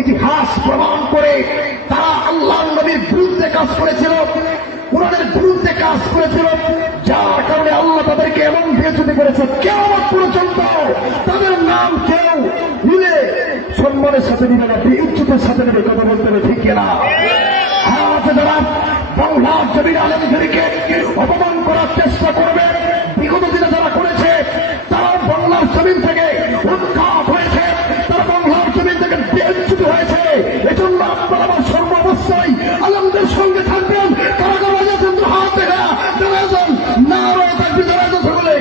ইতিহাস প্রমাণ করে তারা আল্লাহর নবীর বিরুদ্ধে কাজ করেছিল, কোরআনের বিরুদ্ধে কাজ করেছিল, যার কারণে আল্লাহ তাদেরকে এমন বেইজ্জতি করেছে কিয়ামত পর্যন্ত তাদের নাম কেউ নিলে সম্মানের সাথে নিবে না, ইজ্জতের সাথে নিবে। কথা বলতে হবে ঠিক কিনা? যারা বাংলার জমির আলেমদেরকে অপমান করার চেষ্টা করবে, বিগত দিনে যারা করেছে তারা বাংলার জমিন থেকে উৎখাত হয়েছে, তারা বাংলার জমিন থেকে বেইজ্জতি হয়েছে। এজন্য আপনারা আমার সর্বাবস্থায় আলেমদের সঙ্গে থাকবেন। কারা কারা আছেন তো হাত দেখা যারা আছেন নারায়ে তাকবীর, যারা আছেন সকলে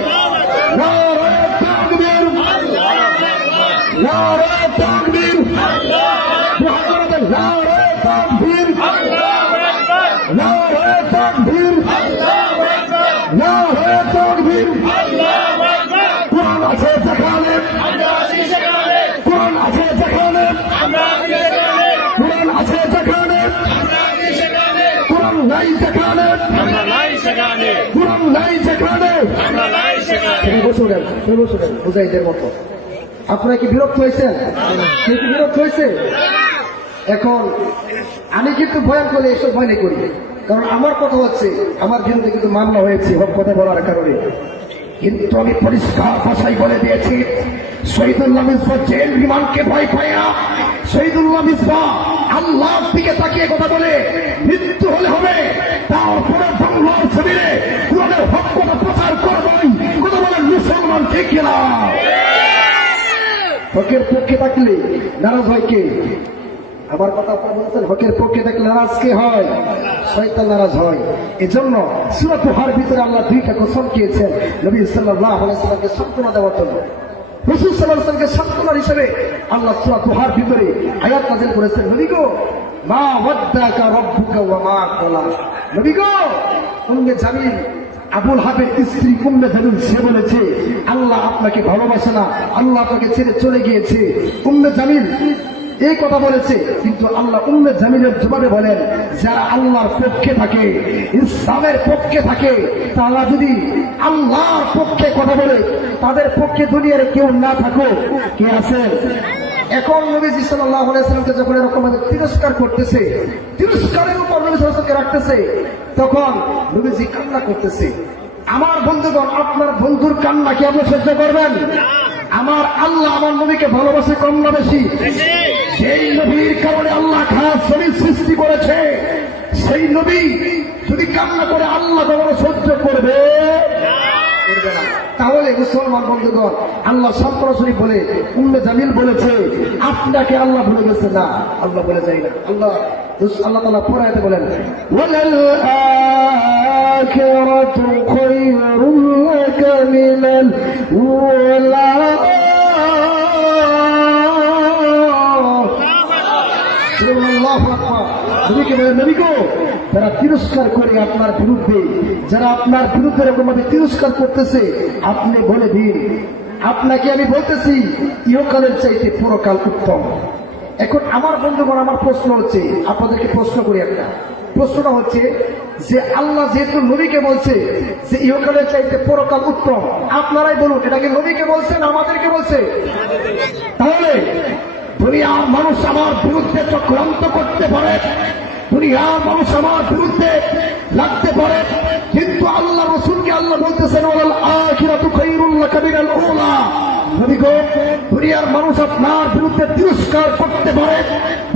নারায়ে তাকবীর, নারায়ে তাকবীর, নারায়ে তাকবীর, নারায়ে তাকবীর, নারায়ে তাকবীর। কোরআন আছে যেখানে, কোরআন আছে যেখানে, কোরআন আছে যেখানে, কোরআন নাই যেখানে, কোরআন নাই যেখানে। বুঝাইদের মতো আপনারা কি বিরক্ত হয়েছেন? কে কি বিরক্ত হয়েছে? এখন আমি কিন্তু ভয় করে এসব ভয় করি, কারণ আমার কথা হচ্ছে আমার বিরুদ্ধে কিন্তু মামলা হয়েছে হক কথা বলার কারণে। কিন্তু আমি পরিষ্কার ভাষায় বলে দিয়েছি, শহীদুল্লাহ মিসবাহ জেল রিমান্ডকে ভয় পায় না। শহীদুল্লাহ মিসবাহ আল্লাহর দিকে তাকিয়ে কথা বলে, মৃত্যু হলে হবে, তারপরে বাংলার জমিনে কোরআনের হক কথা প্রচার করবই। কথা বলেন মুসলমান ঠিক কিনা? হকের পক্ষে থাকলে নারাজ হয় কে? আমার কথা আপনারা বলছেন, হকের পক্ষে থাকলে নারাজ কে হয়? শয়তান নারাজ হয়। এজন্য সূরা তুহার ভিতরে আল্লাহ দুইটা কসম খেয়েছেন নবী সাল্লাল্লাহু আলাইহি ওয়াসাল্লামকে সান্ত্বনা দেওয়ার জন্য। রাসূল সাল্লাল্লাহু আলাইহি ওয়াসাল্লামকে সান্ত্বনা হিসেবে আল্লাহ সূরা তুহার ভিতরে আয়াত নাযিল করেছেন, নবী গো মা ওয়াদ্দাকা রাব্বুকা ওয়া মা ক্বালা। নবী গো উম্মে জামিল আবুল হাবের স্ত্রী উম্মে জামিল সে বলেছে আল্লাহ আপনাকে ভালোবাসে না, আল্লাহ আপনাকে ছেড়ে চলে গিয়েছে। উম্মে জামিল এই কথা বলেছে, কিন্তু আল্লাহ উম্মে জামিলের জবাবে বলেন যারা আল্লাহর পক্ষে থাকে, ইসলামের পক্ষে থাকে, তারা যদি আল্লাহর পক্ষে কথা বলে, তাদের পক্ষে দুনিয়ার কেউ না থাকো কে আছেন? এখন নবীজি সাল্লাল্লাহু আলাইহি ওয়াসাল্লামকে যখন এরকম তিরস্কার করতেছে, তিরস্কারের উপর নবী সাল্লাল্লাহু আলাইহি ওয়াসাল্লামকে রাখতেছে, তখন নবীজি কান্না করতেছে। আমার বন্ধুগণ, আপনার বন্ধুর কান্না কি আপনি সহ্য করবেন? আমার আল্লাহ আমার নবীকে ভালোবাসে কম না বেশি? সেই নবীর কারণে আল্লাহ খাস জমিন সৃষ্টি করেছে। সেই নবী যদি কান্না করে আল্লাহ কখনো সহ্য করবে? তাহলে মুসলমান বন্ধুগণ, আল্লাহ সরাসরি বলে উম্মে জামিল বলেছে আপনাকে আল্লাহ ভুলে গেছে না, আল্লাহ বলে যায় না। আল্লাহ তাআলা পড়াতে বলেন ওয়ালাল আখিরাতু খায়রুল লাকা মিনাল উলা। যারা তিরস্কার করে আপনার বিরুদ্ধে, যারা আপনার বিরুদ্ধে এরকম ভাবে তিরস্কার করতেছে, আপনি বলে দিন আপনাকে আমি বলতেছি ইহকালের চাইতে পরকাল উত্তম। এখন আমার বন্ধুগণ, আমার প্রশ্ন হচ্ছে, আপনাদেরকে প্রশ্ন করি একটা। প্রশ্নটা হচ্ছে যে আল্লাহ যেহেতু নবীকে বলছে যে ইহকালের চাইতে পরকাল উত্তম, আপনারাই বলুন এটা কি নবীকে বলছেন আমাদেরকে বলছে? তাহলে দুনিয়ার মানুষ আমার বিরুদ্ধে চক্রান্ত করতে পারে, দুনিয়ার মানুষ আমার বিরুদ্ধে লাগতে পারে, কিন্তু আল্লাহ রসুলকে আল্লাহ বলতেছেন ওয়ালাল আখিরাতু খায়রুল লাকা মিনাল উলা। নবী গো, দুনিয়ার মানুষ আপনার বিরুদ্ধে তিরস্কার করতে পারে,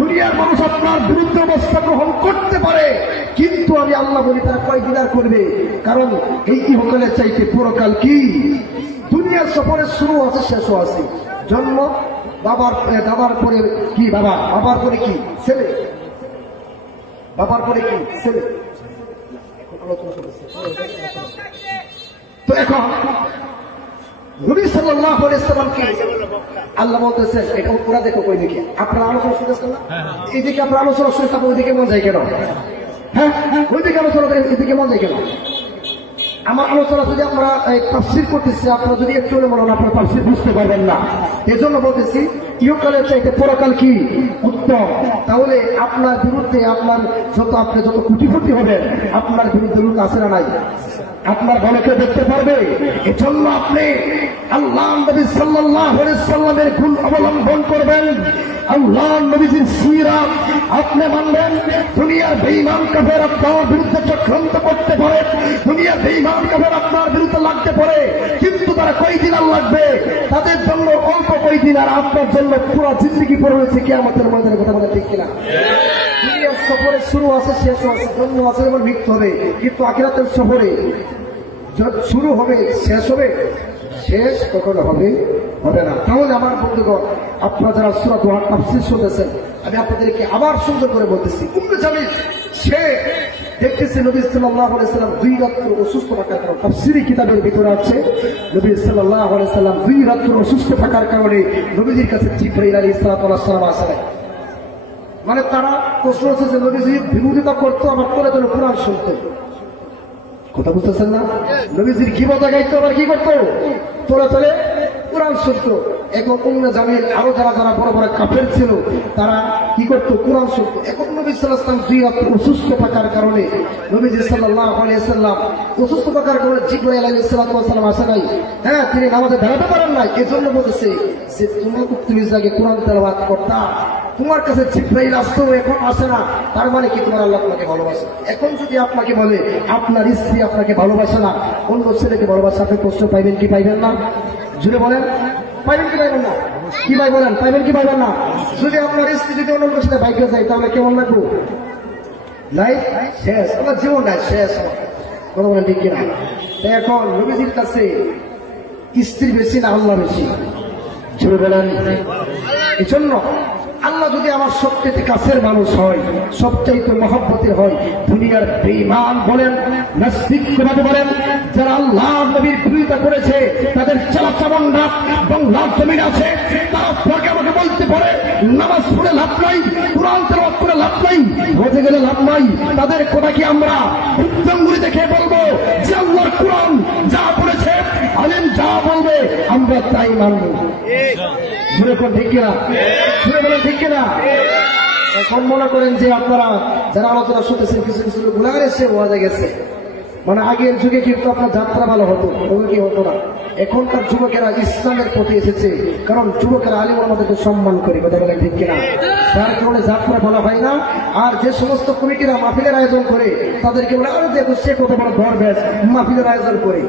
দুনিয়ার মানুষ আপনার বিরুদ্ধে অবস্থা গ্রহণ করতে পারে, কিন্তু আমি আল্লাহ বলি তারা কয়দিন আর করবে? কারণ এই ইহকালের চাইতে পরকাল কি? দুনিয়ার সফরের শুরু আছে, শেষও আছে। জন্ম, বাবার দাদার পরে কি বাবা, বাবার পরে কি ছেলে, বাবার পরে কি ছেলে। তো এখন নবী সাল্লাল্লাহু আলাইহি ওয়াসাল্লামকে আল্লাহ বলতেছেন, এটা পুরা দেখো কই দিকে আপনার আলোচনা শুনতেছেন না? এইদিকে আপনার আলোচনা শুনতে ওইদিকে মন যায় কেন? হ্যাঁ, ওইদিকে আলোচনা এদিকে মন যায় কেন? আমার আলোচনা যদি আপনারা তাফসীর করতেছি, আপনারা যদি একটু মনে হন আপনারা তাফসীর বুঝতে পারবেন না, এজন্য বলতেছি ইহকালের চাইতে পরকাল কি উত্তম। তাহলে আপনার বিরুদ্ধে আপনি যত কোটিপতি হবেন, আপনার বিরুদ্ধে লোক আছে না নাই? আপনার ভালোকে দেখতে পারবে। এজন্য আপনি আল্লাহ নবী সাল্লাল্লাহু আলাইহি সাল্লামের গুণ অবলম্বন করবেন, আল্লাহ নবীজির সিরাত আপনি মানবেন। দুনিয়ার বেঈমান কাফের আপনার বিরুদ্ধে চক্রান্ত করতে পারে, দুনিয়ার বেঈমান কাফের আপনার বিরুদ্ধে লাগতে পারে, কিন্তু তারা কয়দিন আর লাগবে? তাদের জন্য অল্প কয়দিন, আর আপনার জন্য পুরো জিন্দগি পড়ে রয়েছে কিয়ামতের ময়দানে। কথা বলে ঠিক কিনা? দুনিয়ার সফরে শুরু আছে, শেষ আছে, জন্ম আছে এবং মৃত্যু হবে, কিন্তু আখিরাতের সফরে শুরু হবে, শেষ হবে, শেষ কখনো হবে না। তাহলে আমার বন্ধুগণ, আপনারা যারা সূরা দুহার তাফসীর শুনতেছেন, আমি আপনাদেরকে আবার সুন্দর করে বলতেছি, উম্মে জামিল সে দেখতেছে নবী সাল্লাল্লাহু আলাইহি সাল্লাম 2 রাত্র অসুস্থ থাকার কারণে, তাফসীরি কিতাবের ভিতরে আছে নবী সাল্লাল্লাহু আলাইহি সাল্লাম 2 রাত্র অসুস্থ থাকার কারণে নবীজির কাছে জিবরাইল আলাইহিস সালাম আসে। মানে তারা প্রশ্ন হচ্ছে যে নবীজি বিরোধিতা করতো, আবার তোলে তোলে কোরআন শুনতো। কথা বুঝতেছেন না? নবীজির গীবত গাইতো, আবার কি করতো? তোলে তোলে কোরআন শুনতো। এখন উম্মে জামিল আরো যারা যারা বড় বড় কাফের ছিল, তারা কি করতো? কোরআন শুনতো। এখন নবী সাল্লাল্লাহু আলাইহি ওয়াসাল্লাম 2 রাত অসুস্থ থাকার কারণে, নবীজি সাল্লাল্লাহু আলাইহি ওয়াসাল্লাম অসুস্থ থাকার কারণে জিবরাইল আলাইহিস সালাম আসে নাই। হ্যাঁ, তিনি নামাজে দাঁড়াতে পারেন নাই। এজন্য বলতেছে যে তুমি আগে কোরআন তেলাওয়াত করতা, তোমার কাছে জিবরাইল আসতো, এখন আসে না, তার মানে কি তোমার আল্লাহ তোমাকে ভালোবাসে। এখন যদি আপনাকে বলে আপনার স্ত্রী আপনাকে ভালোবাসে না, অন্য ছেলেকে ভালোবাসে, আপনি কষ্ট পাইবেন কি পাইবেন না? জুড়ে বলেন, পাইবেন কি পাইবেন না? কি ভাই বলেন, পাইবেন কি পাইবেন না? যদি আপনার স্ত্রী যদি অন্য সাথে ভাগ্য যায়, তাহলে কেমন লাগবে? লাইফ শেষ, আমার জীবন নাই শেষ। কথা বলেন ঠিক কিনা? এখন নবীজির কাছে স্ত্রী বেশি না আল্লাহ বেশি? জুড়ে বলেন। এই জন্য আল্লাহ যদি আমার সবচেয়ে কাছের মানুষ হয়, সবচাইতে মহব্বতের হয়, দুনিয়ার বেঈমান বলেন, নাস্তিকবাদী বলেন, যারা আল্লাহ নবীর বিরোধিতা করেছে, তাদের চালাচামন্ডা বাংলার জমিন আছে, তারা আপনাকে আমাকে বলতে পারে নামাজ পড়ে লাভ নাই, কোরআন তেলাওয়াত করে লাভ নাই, হজে গেলে লাভ নাই। তাদের কথা কি আমরা উচ্চাঙ্গুলি দেখে বলবো যে আল্লাহর কোরআন যা বলেছে, আলেম যা বলবে আমরা তাই মানব? ঠিক কিনা? ঠিক কিনা? এখন মনে করেন যে আপনারা যারা আলোচনা শুনতেছেন, কিছু কিছু গুনাহ এসে ওয়াজে গেছে। মানে আগের যুগে কিন্তু আপনার যাত্রা ভালো হতো, কি হতো না। এখনকার যুবকেরা ইসলামের প্রতি এসেছে, কারণ যুবকেরা আলিম আমাদেরকে সম্মান করে। কথা বলেন ঠিক কিনা? তার কারণে যাত্রা ভালো হয় না। আর যে সমস্ত কমিটিরা মাহফিলের আয়োজন করে, তাদেরকে বলে আরে দেখো সে কত বড় দরবেশ, মাহফিলের আয়োজন করে,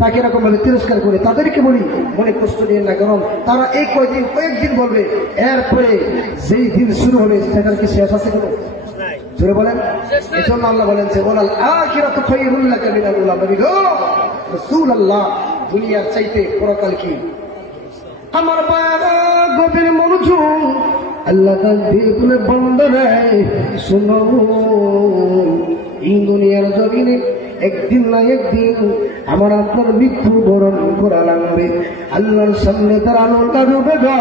তাকে এরকম ভাবে তিরস্কার করে। তাদেরকে বলি মনে কষ্ট নিয়ে না, কারণ তারা এই কয়েকদিন বলবে, এরপরে যেই দিন শুরু হবে সেটার কি শেষ আছে কোনো? জোরে বলেন। এই জন্য আল্লাহ বলেন যে ওয়ালাল আখিরাতু খায়রুল লাকা মিনাল উলা। নবী গো, রাসূলুল্লাহ, দুনিয়ার চাইতে পরকাল কি? আমার বাবা গভীর মনোযোগ, আল্লাহ তার দিল খুলে বান্দারে শুনো, এই দুনিয়ার জমিনে একদিন না একদিন আমার আপনার মৃত্যু বরণ করা লাগবে। আল্লাহর সামনে দাঁড়ানো লাগবে গো,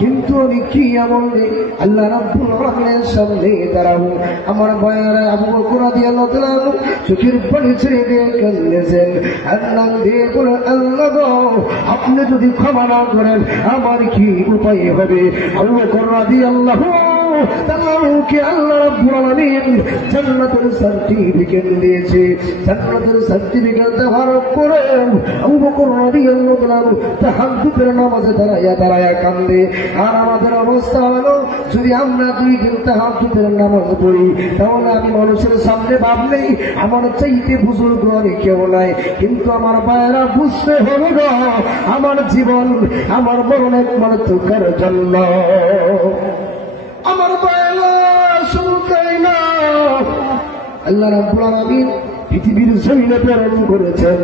কিন্তু আমি কি আমলে আল্লাহ রাব্বুল আলামিনের সামনে দাঁড়াবো? আমার ভাইয়েরা আবু বকর রাদিয়াল্লাহু তাআলা চোখের পানি ছেড়ে দিয়ে কাঁদলেন, আল্লাহ দিয়ে বলে, আল্লাহ গো, আপনি যদি ক্ষমা না করেন আমার কি উপায় হবে? আবু বকর রাদিয়াল্লাহু তাআলাকে আল্লাহ রাব্বুল আলামিন জান্নাতের সার্টিফিকেট দিয়েছে। জান্নাতের সার্টিফিকেট দেওয়ার পরে আবু বকর রাদিয়াল্লাহু তাআলা তাহাজ্জুদের নামাজে দাঁড়ায়া কান্দে। আর আমাদের অবস্থা হলো, যদি আমরা 2 দিন তাহাজ্জুদের নামাজ পড়ি, তাহলে আমি মানুষের সামনে ভাবলেই আমার চাইতে বুজুর্গ আর কেউ নাই। কিন্তু আমার ভাইয়েরা বুঝতে হবে গো, আমার জীবন আমার মরণ একমাত্র কার জন্য। আমার ভাইয়েরা শুধু তাই না, আল্লাহ রাব্বুল আলামিন পৃথিবীর জমিনে প্রেরণ করেছেন।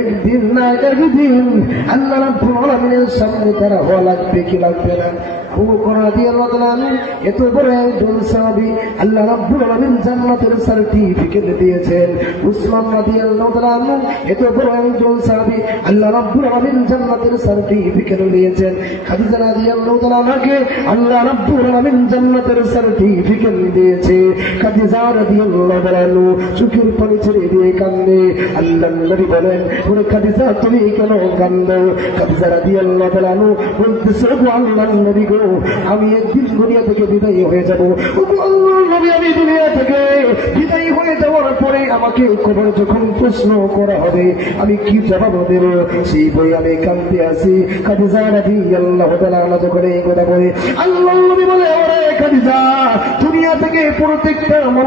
একদিন না একদিন আল্লাহ রাব্বুল আলামিনের সামনে তারা হওয়া লাগবে কি লাগবে না? আবু বকর রাদিয়াল্লাহু তাআলা এত বড় একজন সাহাবী, আল্লাহ রাব্বুল আলামিন জান্নাতের সার্টিফিকেট দিয়েছেন। উসমান রাদিয়াল্লাহু তাআলা এত বড় একজন সাহাবী, আল্লাহ রাব্বুল আলামিন জান্নাতের সার্টিফিকেট দিয়েছেন। খাদিজা রাদিয়াল্লাহু তাআলাকে আল্লাহ রাব্বুল আলামিন জান্নাতের সার্টিফিকেট দিয়েছে। খাদিজা রাদিয়াল্লাহু তাআলা চোখের পানি ছেড়ে দিয়ে কান্দে। আল্লাহর নবী বলেন, ওরে খাদিজা তুমি কেন কান্দো? খাদিজা রাদিয়াল্লাহু তাআলা বলতেছে, গো আল্লাহর নবী গো, আমি একদিন দুনিয়া থেকে বিদায়ী হয়ে যাব। আল্লাহর নবী, আমি দুনিয়া থেকে বিদায়ী হয়ে যাওয়ার পরে আমাকে কবরে যখন প্রশ্ন করা হবে আমি কি জবাব দেব? সেই বই আমি কাঁদতে আসি। খাদিজা রাদিয়াল্লাহু তাআলা আনহা যখন এই কথা বলে, আল্লাহর নবী বলে, ওরে খাদিজা, দুনিয়া থেকে প্রত্যেকটা মানুষ